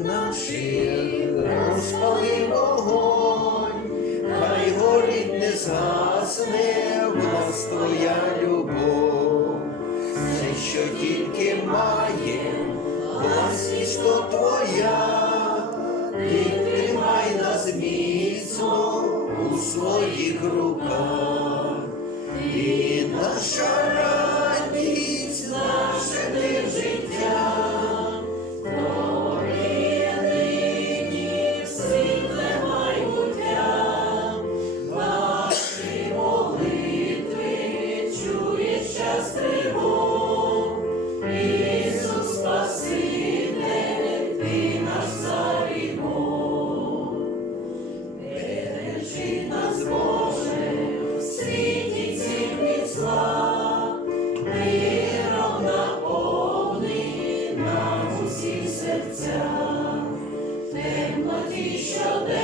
наших розпали вогонь, хай горить не згасне в твоя любов, все, що тільки має, власність то твоя, ти тримай нас міцно у своїх руках, і наша He shall bear.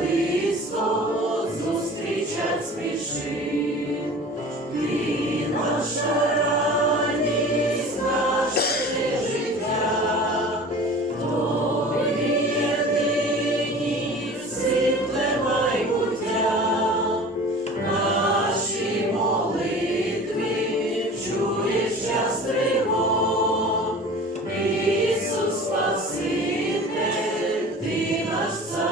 sun.